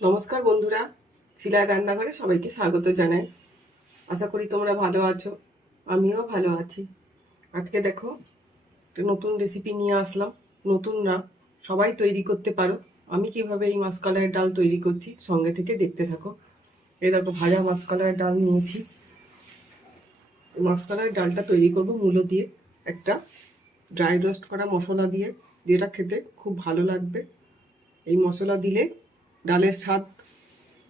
নমস্কার বন্ধুরা, শিলার রান্নাঘরে সবাইকে স্বাগত জানাই। আশা করি তোমরা ভালো আছো, আমিও ভালো আছি। আজকে দেখো, একটা নতুন রেসিপি নিয়ে আসলাম, নতুন না, সবাই তৈরি করতে পারো। আমি কীভাবে এই মাসকলাইয়ের ডাল তৈরি করছি, সঙ্গে থেকে দেখতে থাকো। এই দেখো, ভাজা মাসকলাইয়ের ডাল নিয়েছি। মাসকলাইয়ের ডালটা তৈরি করব মূলো দিয়ে, একটা ড্রাই রোস্ট করা মশলা দিয়ে যেটা খেতে খুব ভালো লাগবে। এই মশলা দিলে ডালের স্বাদ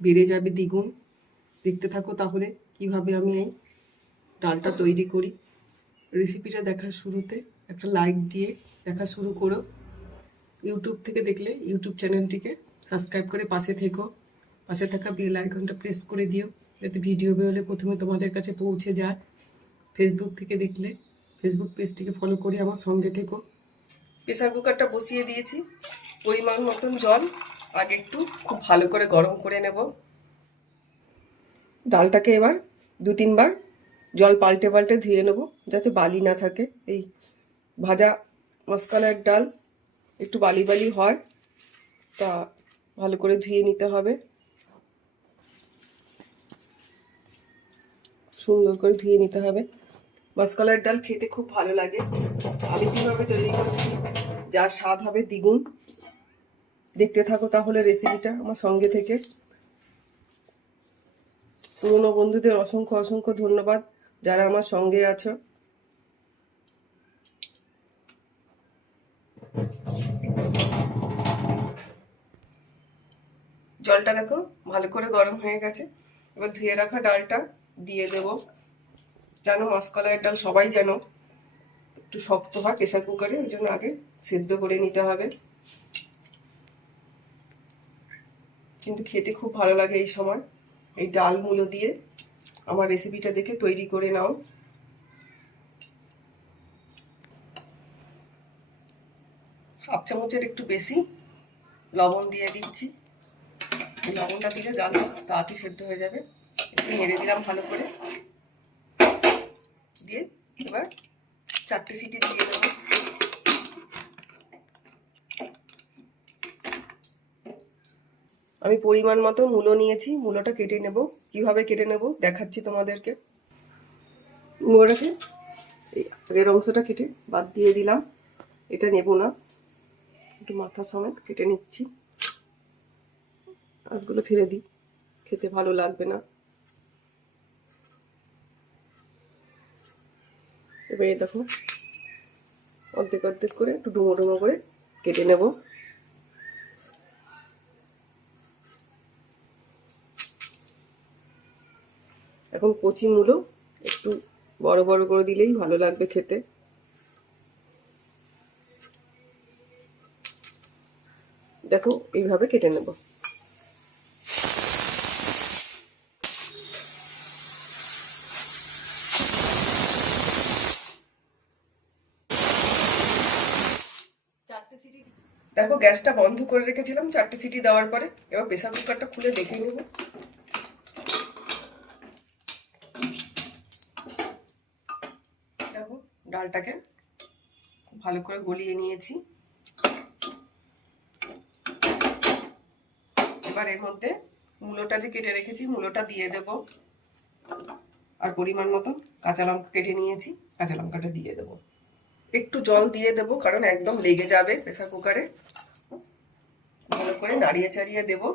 বেড়ে যাবে দ্বিগুণ। দেখতে থাকো তাহলে কীভাবে আমি এই ডালটা তৈরি করি। রেসিপিটা দেখার শুরুতে একটা লাইক দিয়ে দেখা শুরু করো। ইউটিউব থেকে দেখলে ইউটিউব চ্যানেলটিকে সাবস্ক্রাইব করে পাশে থেকো। পাশে থাকা বেল আইকনটা প্রেস করে দিও যাতে ভিডিও বেরোলে প্রথমে তোমাদের কাছে পৌঁছে যায়। ফেসবুক থেকে দেখলে ফেসবুক পেজটিকে ফলো করে আমার সঙ্গে থেকো। প্রেসার কুকারটা বসিয়ে দিয়েছি। পরিমাণ মতন জল। আগে একটু খুব ভালো করে গরম করে নেব। ডালটাকে এবার দু তিনবার জল পাল্টে পাল্টে ধুয়ে নেব, যাতে বালি না থাকে। এই ভাজা মশকালার ডাল একটু বালি বালি হয়, তা ভালো করে ধুয়ে নিতে হবে। সুন্দর করে ধুয়ে নিতে হবে। মাসকলার ডাল খেতে খুব ভালো লাগে। আমি কীভাবে তৈরি করছি? যার স্বাদ হবে দ্বিগুণ। দেখতে থাকো তাহলে রেসিপিটা আমার সঙ্গে থেকে। পুরনো বন্ধুদের অসংখ্য অসংখ্য ধন্যবাদ যারা আমার সঙ্গে আছো। জলটা দেখো ভালো করে গরম হয়ে গেছে। এবার ধুয়ে রাখা ডালটা দিয়ে দেব। জানো মাসকলাইয়ের ডাল সবাই জানো, একটু শক্ত হয় প্রেশার কুকারে, ওই জন্য আগে সেদ্ধ করে নিতে হবে। কিন্তু খেতে খুব ভালো লাগে এই সময়। এই ডাল মূলো দিয়ে আমার রেসিপিটা দেখে তৈরি করে নাও। হাফ চামচের একটু বেশি লবণ দিয়ে দিচ্ছি। এই লবণটা দিলে ডালটা তাড়াতাড়ি সেদ্ধ হয়ে যাবে। একটু নেড়ে দিলাম ভালো করে। দিয়ে এবার চারটে সিটি দিয়ে দেবো। আমি পরিমাণ মতো মূলো নিয়েছি, মূলোটা কেটে নেব। কীভাবে কেটে নেব দেখাচ্ছি তোমাদেরকে। মূলোটাকে এই আগের অংশটা কেটে বাদ দিয়ে দিলাম। এটা নেব না। একটু মাথা সমেত কেটে নিচ্ছি। আজগুলো ফেলে দিই। খেতে ভালো লাগবে না। এবারে দেখো, অর্ধেক অর্ধেক করে একটু ডুমো ডুমো করে কেটে নেব। এখন কচি মূলো একটু বড় বড় করে দিলেই ভালো লাগবে খেতে। দেখো এইভাবে কেটে নেব। দেখো গ্যাসটা বন্ধ করে রেখেছিলাম চারটে সিটি দেওয়ার পরে এবার প্রেসার কুকারটা খুলে দেখে নেব। ডালটাকে ভালো করে গলিয়ে নিয়েছি। এবার এর মধ্যে মূলোটা যে কেটে রেখেছি, মূলোটা দিয়ে দেব। আর পরিমাণ মতো কাঁচা লঙ্কা কেটে নিয়েছি, কাঁচা লঙ্কাটা দিয়ে দেবো। একটু জল দিয়ে দেবো, কারণ একদম লেগে যাবে প্রেসার কুকারে। ভালো করে নাড়িয়ে চাড়িয়ে দেবো।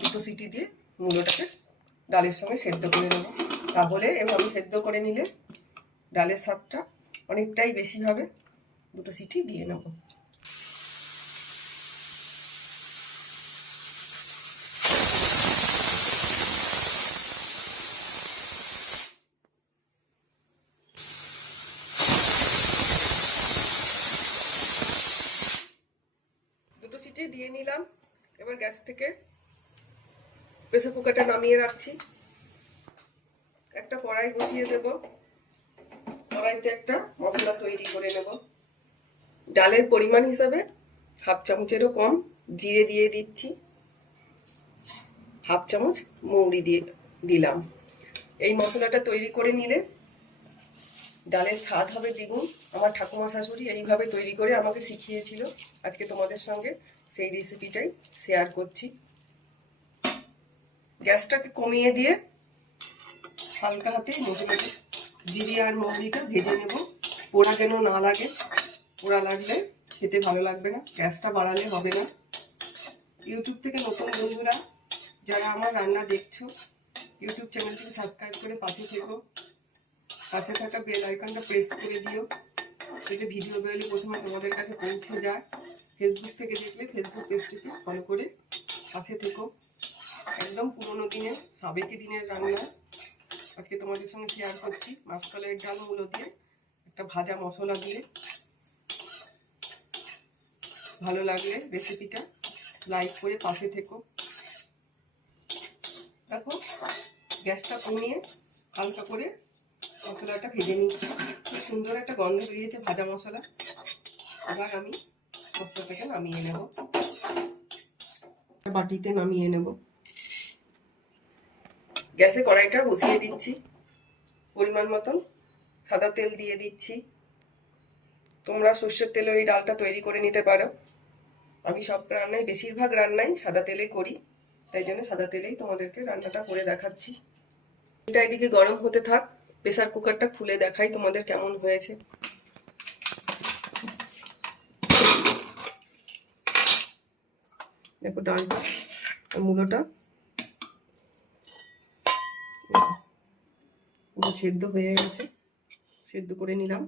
দুটো সিটি দিয়ে মূলোটাকে ডালের সঙ্গে সেদ্ধ করে নেব। তাহলে এভাবে সেদ্ধ করে নিলে ডালের স্বাদটা অনেকটাই বেশি হবে। দুটো সিটি দিয়ে নেব। দুটো সিটি দিয়ে নিলাম। এবার গ্যাস থেকে প্রেসার কুকারটা নামিয়ে রাখছি। একটা কড়াই বসিয়ে দেব। কড়াইতে একটা মশলা তৈরি করে নেব। ডালের পরিমাণ হিসাবে হাফ চামচেরও কম, জিরে দিয়ে দিচ্ছি। হাফ চামচ মৌরি দিয়ে দিলাম। এই মশলাটা তৈরি করে নিলে ডালের স্বাদ হবে দ্বিগুণ। আমার ঠাকুমা শাশুড়ি এইভাবে তৈরি করে আমাকে শিখিয়েছিল। আজকে তোমাদের সঙ্গে সেই রেসিপিটাই শেয়ার করছি। গ্যাসটাকে কমিয়ে দিয়ে হালকা হাতে মশলাটা জিরে আর মৌরিটা ভেজে নেব। পোড়া যেন না লাগে, পোড়া লাগলে খেতে ভালো লাগবে না, গ্যাসটা বাড়ালে হবে না। ইউটিউব থেকে নতুন বন্ধুরা, যারা আমার রান্না দেখছ, ইউটিউব চ্যানেলটিকে সাবস্ক্রাইব করে পাশে থেকো। পাশে থাকা বেল আইকনটা প্রেস করে দিও, যাতে ভিডিওগুলো প্রথমে তোমাদের কাছে পৌঁছে যায়। ফেসবুক থেকে দেখলে ফেসবুক পেজটিকে ফলো করে পাশে থেকো। একদম পুরোনো দিনের, সাবেকি দিনের রান্না। তোমাদের সঙ্গে শেয়ার করছি? মাসকলাইয়ের ডাল মূলো দিয়ে একটা ভাজা মশলা দিয়ে ভালো লাগলে রেসিপিটা লাইক করে পাশে থেকো। দেখো, গ্যাসটা কমিয়ে হালকা করে মশলাটা ভেজে নিচ্ছি। খুব সুন্দর একটা গন্ধ বেরিয়েছে ভাজা মশলা। এবার আমি মশলাটাকে নামিয়ে নেব। বাটিতে নামিয়ে নেব। গ্যাসে কড়াইটা বসিয়ে দিচ্ছি। পরিমাণ মতন। সাদা তেল দিয়ে দিচ্ছি। তোমরা সর্ষের তেলে ওই ডালটা তৈরি করে নিতে পারো। আমি সব রান্নাই বেশিরভাগ রান্নাই সাদা তেলে করি। তাই জন্য সাদা তেলেই তোমাদেরকে রান্নাটা করে দেখাচ্ছি। এটা এদিকে গরম হতে থাক। প্রেসার কুকারটা খুলে দেখাই তোমাদের কেমন হয়েছে। দেখো আর মূলোটা সেদ্ধ হয়ে গেছে। সেদ্ধ করে নিলাম।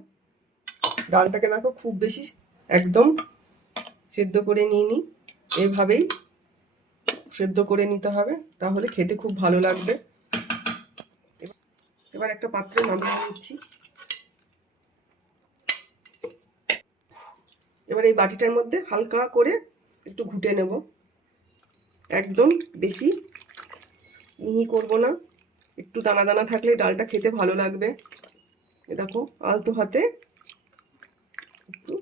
ডালটাকে দেখো খুব বেশি একদম সেদ্ধ করে নিয়ে নিই এভাবেই সেদ্ধ করে নিতে হবে, তাহলে খেতে খুব ভালো লাগবে। এবার একটা পাত্রে নামিয়ে নিচ্ছি। এবার এই বাটিটার মধ্যে হালকা করে একটু ঘুটে নেব। একদম বেশি মিহি করব না। একটু দানা দানা থাকলে ডালটা খেতে ভালো লাগবে। দেখো, আলতো হাতে একটু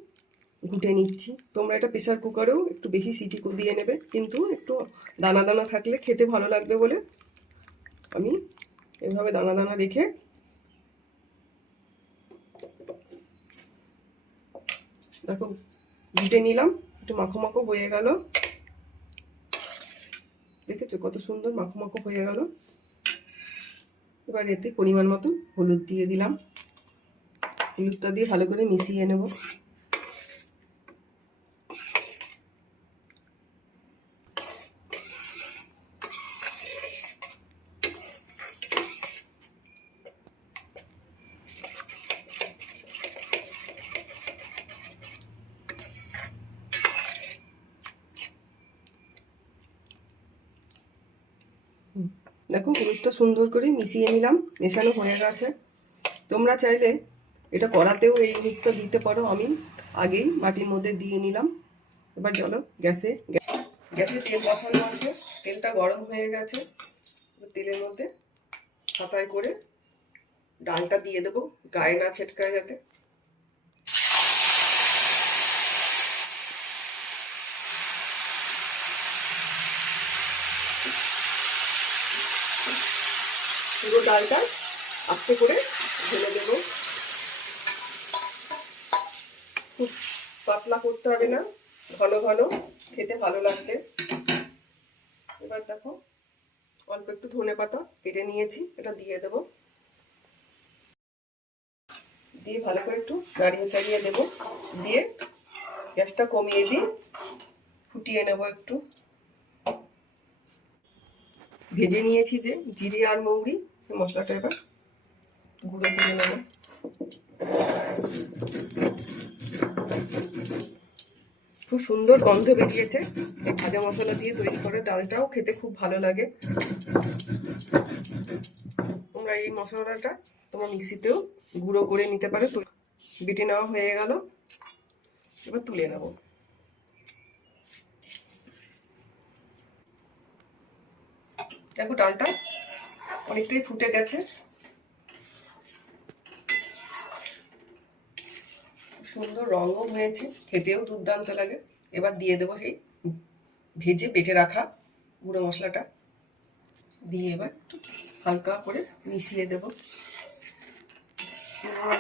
ঘুটে নিচ্ছি। তোমরা এটা প্রেসার কুকারেও একটু বেশি সিটি দিয়ে নেবে, কিন্তু একটু দানা দানা থাকলে খেতে ভালো লাগবে বলে আমি এভাবে দানা দানা রেখে দেখো, ঘুটে নিলাম, একটু মাখো মাখো হয়ে গেল। দেখেছ কত সুন্দর মাখো মাখো হয়ে গেল। এবার এতে পরিমাণ মতো হলুদ দিয়ে দিলাম। হলুদটা দিয়ে ভালো করে মিশিয়ে নেব। দেখো হলুদটা সুন্দর করে মিশিয়ে নিলাম, মেশানো হয়ে গেছে। তোমরা চাইলে এটা কড়াতেও এই হলুদটা দিতে পারো, আমি আগেই মাটির মধ্যে দিয়ে নিলাম। এবার চলো গ্যাসে গ্যাসে তেল বসানো আছে, তেলটা গরম হয়ে গেছে। তেলের মধ্যে হাতায় করে ডালটা দিয়ে দেবো, গায়ে না ছেটকায় যাতে। পুরো ডালটা আস্তে করে ঢেলে দেব। খুব পাতলা করতে হবে না, ঘন ঘন, খেতে ভালো লাগবে। এবার দেখো, অল্প একটু ধনে পাতা কেটে নিয়েছি, এটা দিয়ে দেব। দিয়ে ভালো করে একটু নাড়িয়ে চাড়িয়ে দেবো। দিয়ে গ্যাসটা কমিয়ে দিই ফুটিয়ে নেব একটু। ভেজে নিয়েছি যে জিরে আর মৌরি মশলাটা এবার গুঁড়ো করে নেব। খুব সুন্দর গন্ধ বেরিয়েছে। ভাজা মশলা দিয়ে তৈরি করে ডালটাও খেতে খুব ভালো লাগে। তোমরা এই মশলাটা তোমার মিক্সিতেও গুঁড়ো করে নিতে পারো। বেটে নেওয়া হয়ে গেল। এবার তুলে নেব। দেখো ডালটা অনেকটাই ফুটে গেছে। সুন্দর রঙও হয়েছে, খেতেও দুর্দান্ত লাগে। এবার দিয়ে দেবো সেই ভেজে বেটে রাখা গুঁড়ো মশলাটা। দিয়ে এবার একটু হালকা করে মিশিয়ে দেব।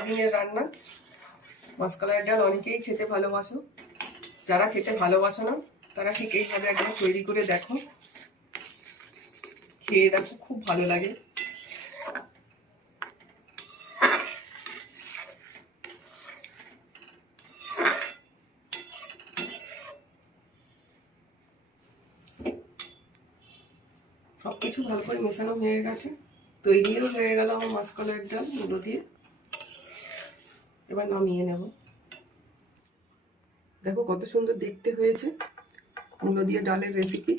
দিনের রান্না। মাসকালার ডাল অনেকেই খেতে ভালোবাসো। যারা খেতে ভালোবাসো না, তারা ঠিক এইভাবে একদম তৈরি করে দেখো। খেয়ে দেখো, খুব ভালো লাগে। সব কিছু ভালো করে মেশানো হয়ে গেছে। তৈরিও হয়ে গেল আমার মাসকলাইয়ের ডাল, মুলো দিয়ে। এবার নামিয়ে নেব। দেখো কত সুন্দর দেখতে হয়েছে। মুলো দিয়ে ডালের রেসিপি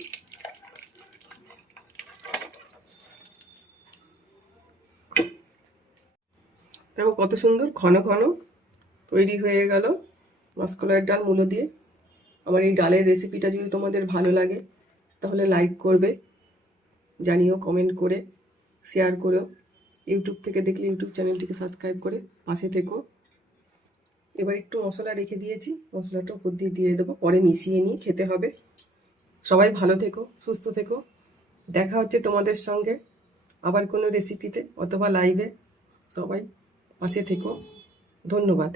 দেখো কত সুন্দর, ঘন ঘন তৈরি হয়ে গেল মাসকলাইয়ের ডাল মুলো দিয়ে। আমার এই ডালের রেসিপিটা যদি তোমাদের ভালো লাগে, তাহলে লাইক করবে, জানিও কমেন্ট করে শেয়ার করো। ইউটিউব থেকে দেখলে ইউটিউব চ্যানেলটিকে সাবস্ক্রাইব করে পাশে থেকো। এবার একটু মশলা রেখে দিয়েছি, মশলাটা উপর দিয়ে দিয়ে দেবো, পরে মিশিয়ে নিয়ে খেতে হবে। সবাই ভালো থেকো, সুস্থ থেকো। দেখা হচ্ছে তোমাদের সঙ্গে আবার কোনো রেসিপিতে অথবা লাইভে সবাই পাশে থেকো। ধন্যবাদ।